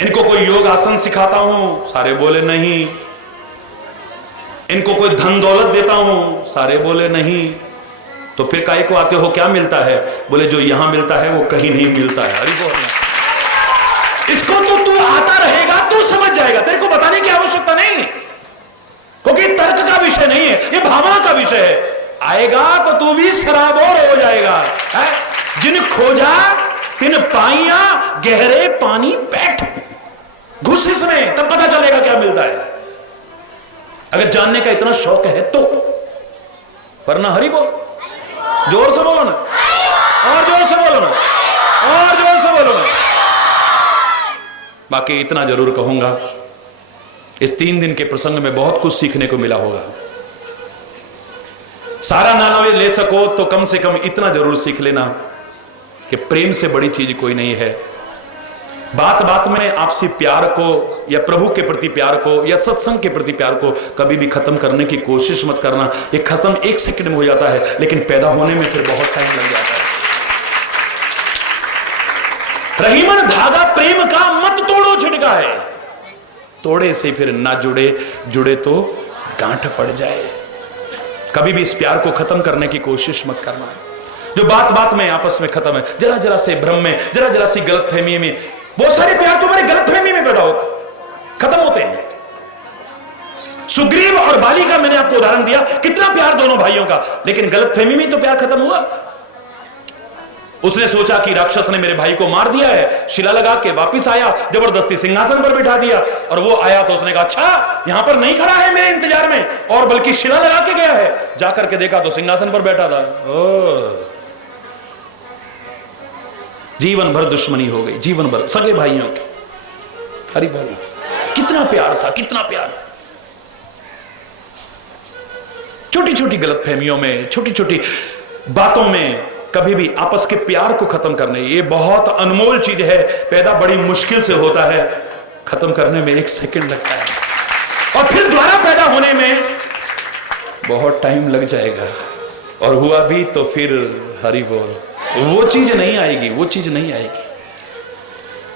इनको कोई योग आसन सिखाता हूं? सारे बोले नहीं। इनको कोई धन दौलत देता हूं? सारे बोले नहीं। तो फिर काहे को आते हो, क्या मिलता है? बोले जो यहां मिलता है वो कहीं नहीं मिलता है। अरे बोल, इसको तो तू आता रहेगा, तू समझ जाएगा, तेरे को बताने की आवश्यकता नहीं है, क्योंकि तर्क का विषय नहीं है, ये भावना का विषय है। आएगा तो तू भी सराबोर हो जाएगा, है? जिन खोजा तिन पाइया गहरे पानी बैठ, घुस इसमें, तब पता चलेगा क्या मिलता है, अगर जानने का इतना शौक है तो। वरना हरि बोल, जोर से बोलो ना, और जोर से बोलो ना, और जोर से बोलो ना। बाकी इतना जरूर कहूंगा, इस 3 दिन के प्रसंग में बहुत कुछ सीखने को मिला होगा। सारा ना ले सको तो कम से कम इतना जरूर सीख लेना कि प्रेम से बड़ी चीज कोई नहीं है। बात बात में आपसी प्यार को या प्रभु के प्रति प्यार को या सत्संग के प्रति प्यार को कभी भी खत्म करने की कोशिश मत करना। ये खत्म 1 सेकंड में हो जाता है, लेकिन पैदा होने में फिर बहुत टाइम लग जाता है। रहीमन धागा प्रेम का मत तोड़ो, छिड़का है, तोड़े से फिर ना जुड़े, जुड़े तो गांठ पड़ जाए। कभी भी इस प्यार को खत्म करने की कोशिश मत करना। जो बात बात में आपस में खत्म है, जरा जरा से भ्रम में, जरा जरा सी गलतफहमी में, बहुत सारे प्यार तुम्हारे गलतफहमी में पैदा हो खत्म होते हैं। सुग्रीव और बाली का मैंने आपको उदाहरण दिया, कितना प्यार दोनों भाइयों का, लेकिन गलतफहमी में तो प्यार खत्म हुआ। उसने सोचा कि राक्षस ने मेरे भाई को मार दिया है, शिला लगा के वापिस आया, जबरदस्ती सिंहासन पर बिठा दिया, और वो आया तो उसने कहा अच्छा यहां पर नहीं खड़ा है मेरे इंतजार में, और बल्कि शिला लगा के गया है। जाकर के देखा तो सिंहासन पर बैठा था। जीवन भर दुश्मनी हो गई, जीवन भर सगे भाइयों की। हरि बोल, कितना प्यार था, कितना प्यार। छोटी छोटी गलतफहमियों में, छोटी छोटी बातों में कभी भी आपस के प्यार को खत्म करने, ये बहुत अनमोल चीज है, पैदा बड़ी मुश्किल से होता है, खत्म करने में 1 सेकंड लगता है, और फिर दोबारा पैदा होने में बहुत टाइम लग जाएगा, और हुआ भी तो फिर हरि बोल वो चीज नहीं आएगी, वो चीज नहीं आएगी।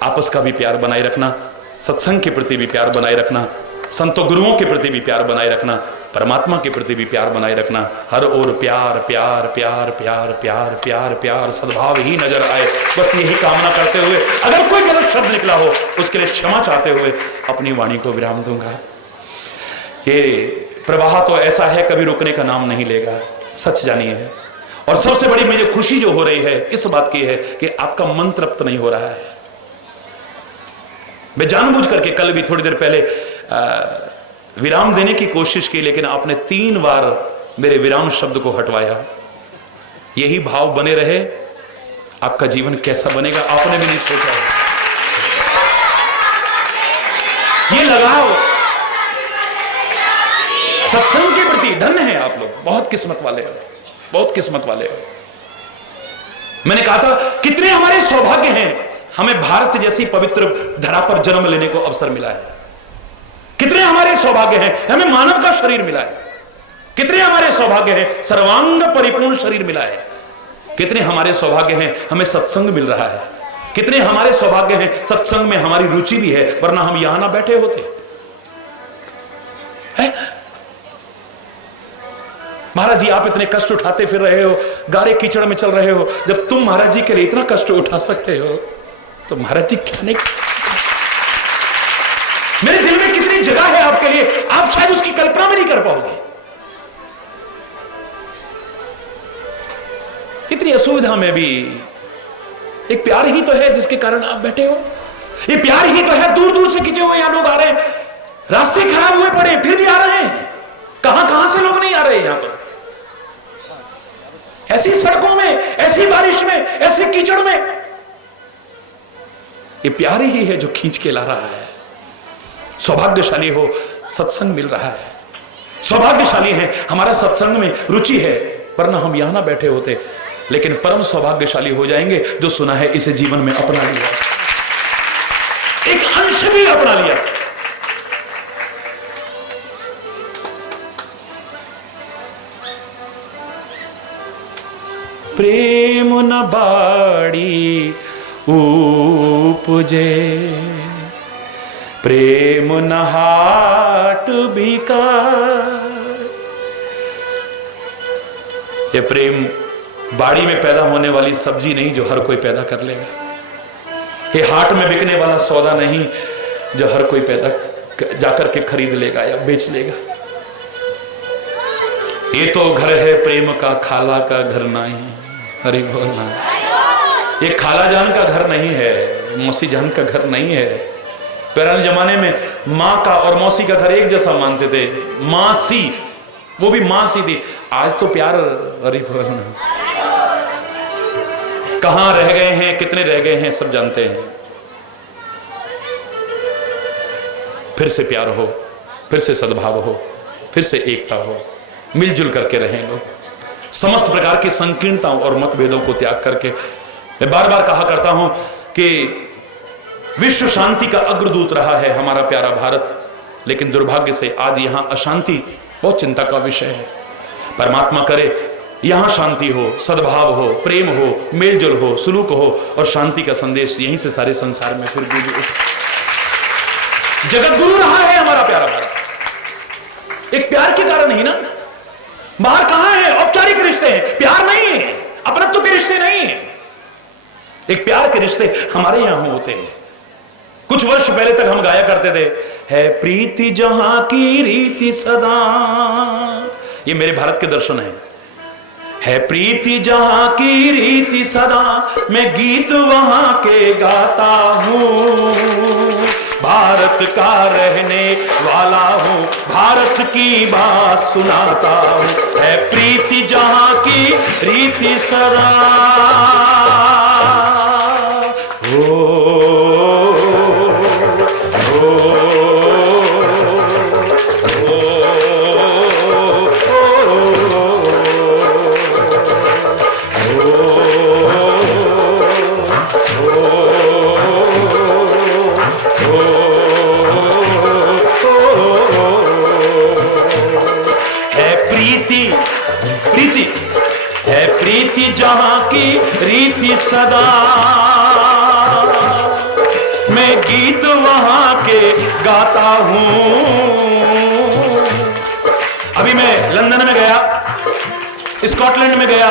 आपस का भी प्यार बनाए रखना, सत्संग के प्रति भी प्यार बनाए रखना, संतों गुरुओं के प्रति भी प्यार बनाए रखना, परमात्मा के प्रति भी प्यार बनाए रखना। हर ओर प्यार प्यार प्यार प्यार प्यार प्यार प्यार, सद्भाव ही नजर आए, बस यही कामना करते हुए, अगर कोई गलत शब्द निकला हो उसके लिए क्षमा चाहते हुए अपनी वाणी को विराम दूंगा। ये प्रवाह तो ऐसा है, कभी रुकने का नाम नहीं लेगा, सच जानिए है। और सबसे बड़ी मुझे खुशी जो हो रही है इस बात की है कि आपका मन तृप्त नहीं हो रहा है। मैं जानबूझ करके कल भी थोड़ी देर पहले विराम देने की कोशिश की, लेकिन आपने 3 बार मेरे विराम शब्द को हटवाया। यही भाव बने रहे, आपका जीवन कैसा बनेगा आपने भी नहीं सोचा। ये लगाव सत्संग के प्रति, धन्य है आप लोग, बहुत किस्मत वाले हो, बहुत किस्मत वाले हो। मैंने कहा था कितने हमारे सौभाग्य हैं, हमें भारत जैसी पवित्र धरा पर जन्म लेने को अवसर मिला है। कितने हमारे सौभाग्य हैं, हमें मानव का शरीर मिला है। कितने हमारे सौभाग्य हैं, सर्वांग परिपूर्ण शरीर मिला है। कितने हमारे सौभाग्य हैं, हमें सत्संग मिल रहा है। कितने हमारे सौभाग्य हैं, सत्संग में हमारी रुचि भी है, वरना हम यहां ना बैठे होते। महाराज जी आप इतने कष्ट उठाते फिर रहे हो, गारे कीचड़ में चल रहे हो, जब तुम महाराज जी के लिए इतना कष्ट उठा सकते हो तो महाराज जी क्या नहीं। मेरे दिल में कितनी जगह है आपके लिए, आप शायद उसकी कल्पना भी नहीं कर पाओगे। इतनी असुविधा में भी एक प्यार ही तो है जिसके कारण आप बैठे हो। ये प्यार ही तो है, दूर दूर से खिंचे हुए यहां लोग आ रहे हैं, रास्ते खराब हुए पड़े फिर भी आ रहे हैं। कहां कहां से लोग नहीं आ रहे यहां पर, ऐसी सड़कों में, ऐसी बारिश में, ऐसे कीचड़ में। ये प्यार ही है जो खींच के ला रहा है। सौभाग्यशाली हो, सत्संग मिल रहा है। सौभाग्यशाली है, हमारा सत्संग में रुचि है, वरना हम यहां ना बैठे होते। लेकिन परम सौभाग्यशाली हो जाएंगे जो सुना है इसे जीवन में अपना लिया, एक अंश भी अपना लिया। प्रेम न बाड़ी उपजे, प्रेम न हाट बिकार। ये प्रेम बाड़ी में पैदा होने वाली सब्जी नहीं जो हर कोई पैदा कर लेगा। ये हाट में बिकने वाला सौदा नहीं जो हर कोई पैदा जाकर के खरीद लेगा या बेच लेगा। ये तो घर है प्रेम का, खाला का घर नहीं। अरे बोलना, ये खाला जान का घर नहीं है, मौसी जान का घर नहीं है। पुराने जमाने में माँ का और मौसी का घर एक जैसा मानते थे। मासी, वो भी मासी थी। आज तो प्यार, अरे बोलना, कहां रह गए हैं, कितने रह गए हैं, सब जानते हैं। फिर से प्यार हो, फिर से सद्भाव हो, फिर से एकता हो, मिलजुल करके रहें लोग। समस्त प्रकार की संकीर्णताओं और मतभेदों को त्याग करके। मैं बार बार कहा करता हूं कि विश्व शांति का अग्रदूत रहा है हमारा प्यारा भारत, लेकिन दुर्भाग्य से आज यहां अशांति बहुत चिंता का विषय है। परमात्मा करे यहां शांति हो, सद्भाव हो, प्रेम हो, मेलजोल हो, सुलूक हो और शांति का संदेश यहीं से सारे संसार में फिर गूंजे। जगत गुरु रहा है हमारा प्यारा भारत, एक प्यार के कारण ही ना। बाहर कहां है औपचारिक रिश्ते हैं, प्यार नहीं है, अपनत्व के रिश्ते नहीं है। एक प्यार के रिश्ते हमारे यहां होते हैं। कुछ वर्ष पहले तक हम गाया करते थे, है प्रीति जहां की रीति सदा। ये मेरे भारत के दर्शन है प्रीति जहां की रीति सदा, मैं गीत वहां के गाता हूं। भारत का रहने वाला हूं, भारत की बात सुनाता हूं। है प्रीति जहां की रीति सदा। जहां की रीति सदा, मैं गीत वहां के गाता हूं। अभी मैं लंदन में गया, स्कॉटलैंड में गया,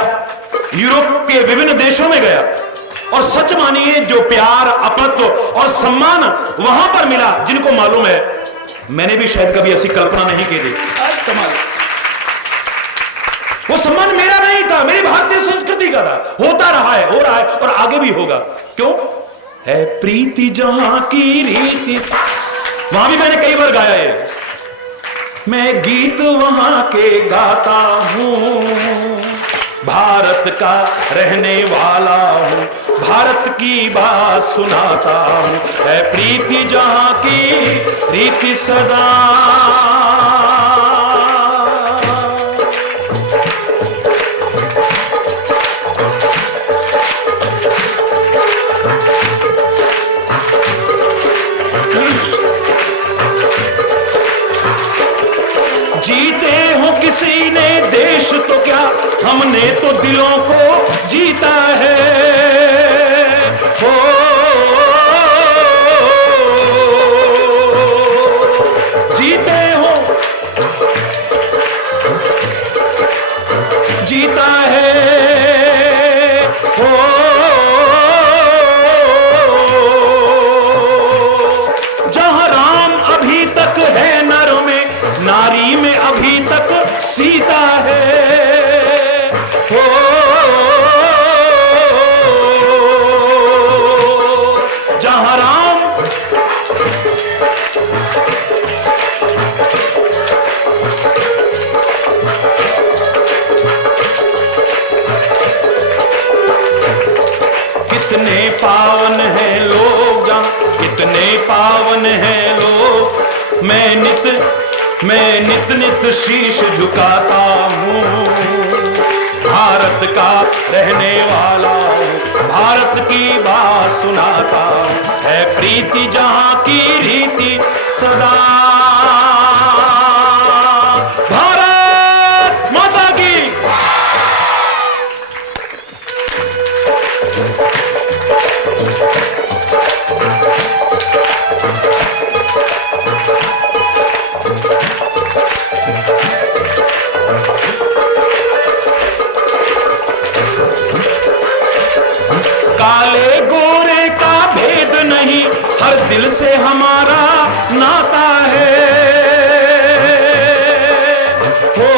यूरोप के विभिन्न देशों में गया और सच मानिए जो प्यार, अपनत्व और सम्मान वहां पर मिला, जिनको मालूम है, मैंने भी शायद कभी ऐसी कल्पना नहीं की थी। कमाल, वो सम्मान मेरा नहीं था, मेरी भारतीय संस्कृति का था। होता रहा है, हो रहा है और आगे भी होगा। क्यों? है प्रीति जहां की रीति, वहां भी मैंने कई बार गाया है। मैं गीत वहां के गाता हूं, भारत का रहने वाला हूं, भारत की बात सुनाता हूं। है प्रीति जहां की रीति सदा। जीते हो किसी ने देश तो क्या, हमने तो दिलों को जीता है। हो जीते हो, जीता है। हो जहां राम अभी तक है नर में, नारी में अभी तक सीता है। हो जहां राम मैं नित नित शीश झुकाता हूँ, भारत का रहने वाला हूँ, भारत की बात सुनाता है प्रीति जहाँ की रीति सदा। भारत माता की। काले गोरे का भेद नहीं, हर दिल से हमारा नाता है। हो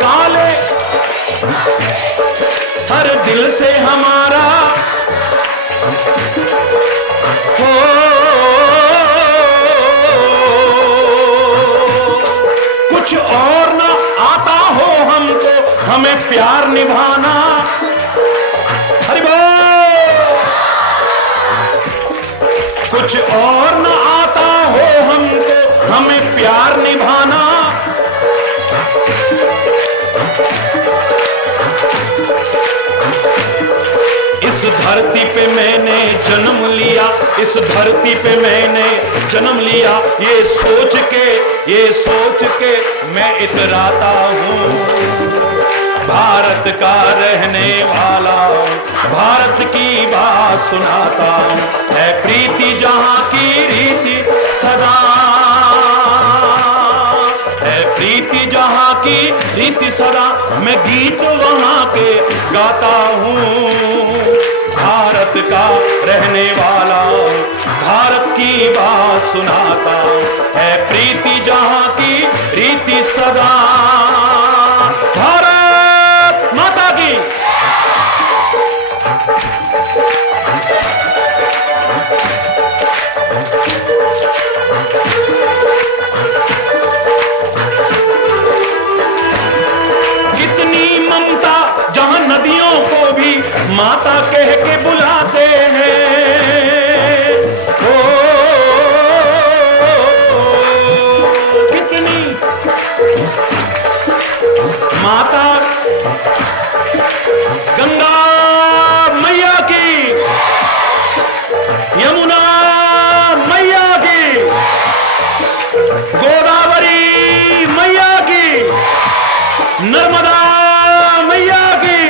काले हर दिल से हमारा हो। कुछ और ना आता हो हमको, हमें प्यार निभाना। हरि बोल। कुछ और न आता हो हमको, हमें प्यार निभाना। इस धरती पे मैंने जन्म लिया, इस धरती पे मैंने जन्म लिया, ये सोच के मैं इतराता हूँ। भारत का रहने वाला, भारत की बात सुनाता हूँ, है प्रीति जहाँ की रीति सदा, है प्रीति जहाँ की रीति सदा। मैं गीत वहाँ के गाता हूँ, भारत का रहने वाला, भारत की बात सुनाता है प्रीति जहाँ की रीति सदा। भारत माता की। कितनी ममता जहाँ नदियों को भी माता कह के बुलाते हैं। ओ कितनी माता गंगा मैया की, यमुना मैया की, गोदावरी मैया की, नर्मदा मैया की।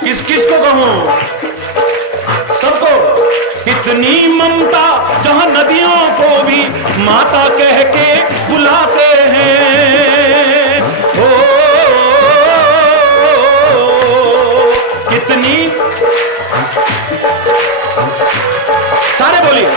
किस किस को कहूं? सबको। कितनी ममता जहां नदियों को भी माता कह के बुलाते हैं। ओ कितनी, सारे बोलिए।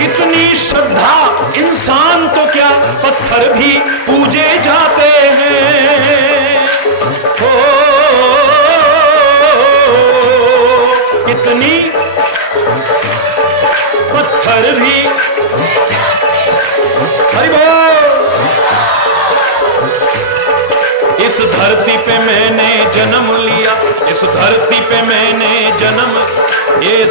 कितनी श्रद्धा, इंसान तो क्या पत्थर भी पूजे जाते हैं। ओ कितनी पत्थर भी। हरि बोल। इस धरती पे मैंने जन्म लिया, इस धरती पे मैंने जन्म, ये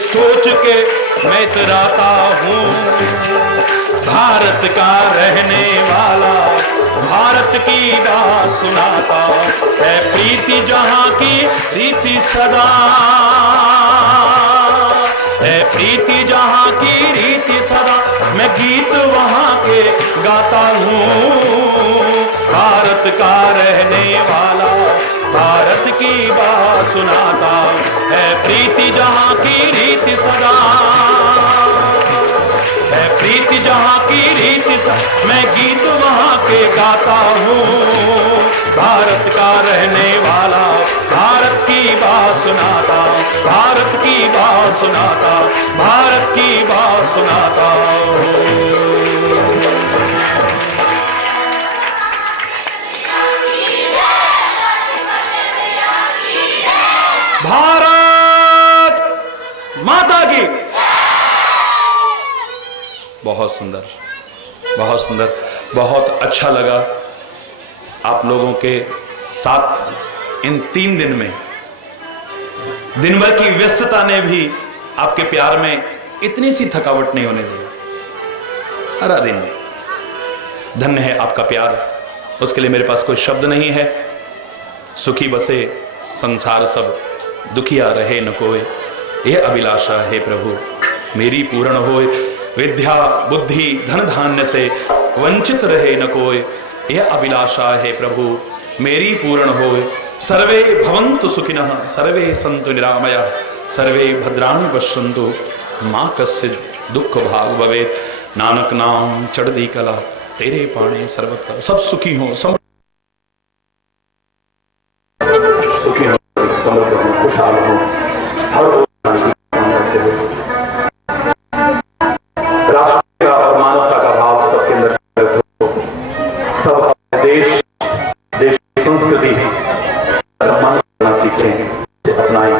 सोच के मैं इतराता हूँ। भारत का रहने वाला, भारत की बात सुनाता है प्रीति जहाँ की रीति सदा, है प्रीति जहाँ की रीति सदा। मैं गीत वहाँ के गाता हूँ। भारत का रहने वाला, भारत की बात सुनाता है प्रीति जहाँ की रीति सदा, है प्रीति जहाँ की रीति सदा। मैं गीत वहाँ के गाता हूँ। भारत का रहने वाला, भारत की बात सुनाता, भारत की बात सुनाता, भारत की बात सुनाता हूँ। भारत माता की। बहुत सुंदर, बहुत सुंदर, बहुत अच्छा लगा। आप लोगों के साथ इन 3 दिन में दिन भर की व्यस्तता ने भी आपके प्यार में इतनी सी थकावट नहीं होने दी। सारा दिन धन्य है आपका प्यार, उसके लिए मेरे पास कोई शब्द नहीं है। सुखी बसे संसार सब, दुखिया रहे न कोई, यह अभिलाषा है प्रभु मेरी पूर्ण होए। विद्या बुद्धि धन धान्य से वंचित रहे न कोई, यह अभिलाषा है प्रभु मेरी पूर्ण होए। सर्वे भवन्तु सुखिनः सर्वे सन्तु निरामयाः सर्वे भद्राणि पश्यन्तु मां कश्चित् दुख भाग भवेत्। नानक नाम चढ़दी कला तेरे पाणे सर्वत्र। सब सुखी हो, सब सुखी हो, समृद्ध हो, खुशहाल हो, हर राष्ट्र का और मानवता का भाव सबके अंदर हो। सब अपने देश की संस्कृति सम्मान करना सीखें, अपनाएं,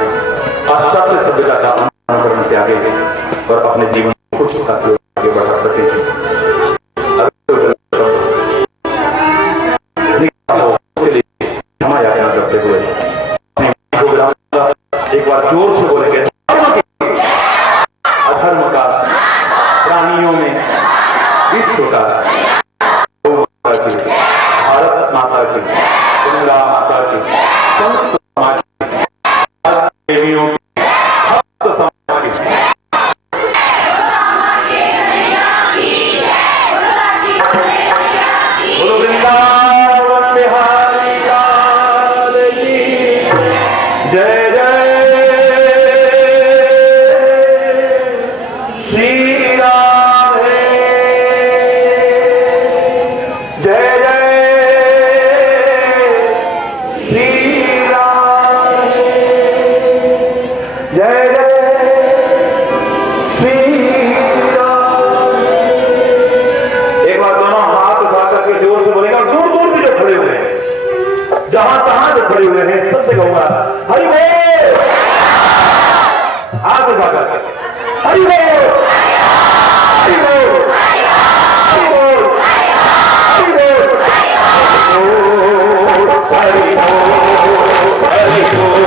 पाश्चात्य सभ्यता का अनुकरण त्यागे और अपने जीवन को कुछ करके आगे बढ़ा सकें। क्षमा याचना करते हुए एक बार जोर से बोलेंगे, अधर्म का, प्राणियों में, विश्व का, भारत माता की, गंगा माता की, संत समाज की, देवियों की, भक्त समाज की, बोलो वृंदावन बिहारी लाल की जय। जहां तहां जो खड़े हुए हैं सबसे कहूंगा हरि बोल, हाथ उठा कर हरि बोल, हरि बोल, हरि बोल, हरि बोल, हरि बोल, हरि बोल।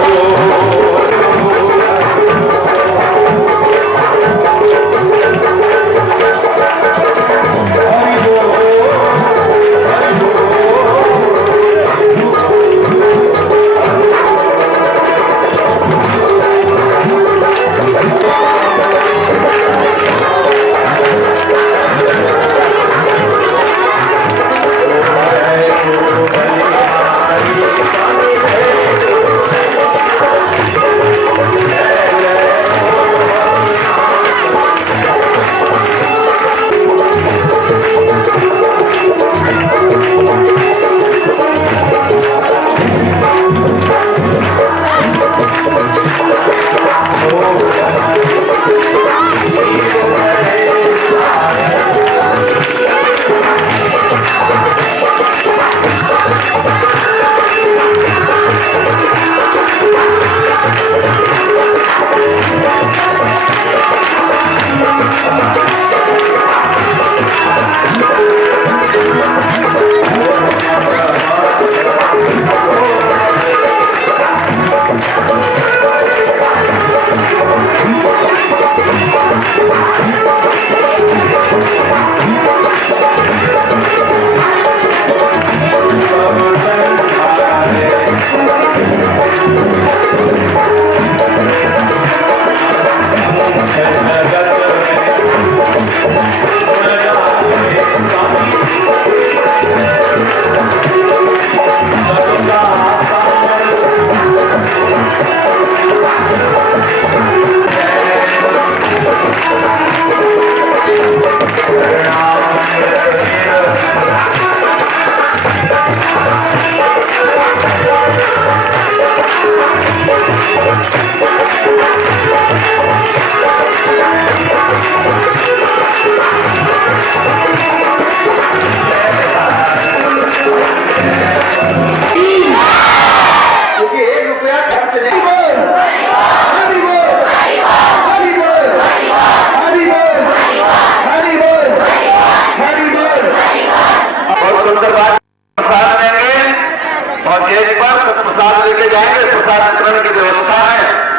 और गेट पर प्रसाद लेके जाएंगे, प्रसाद वितरण की व्यवस्था है।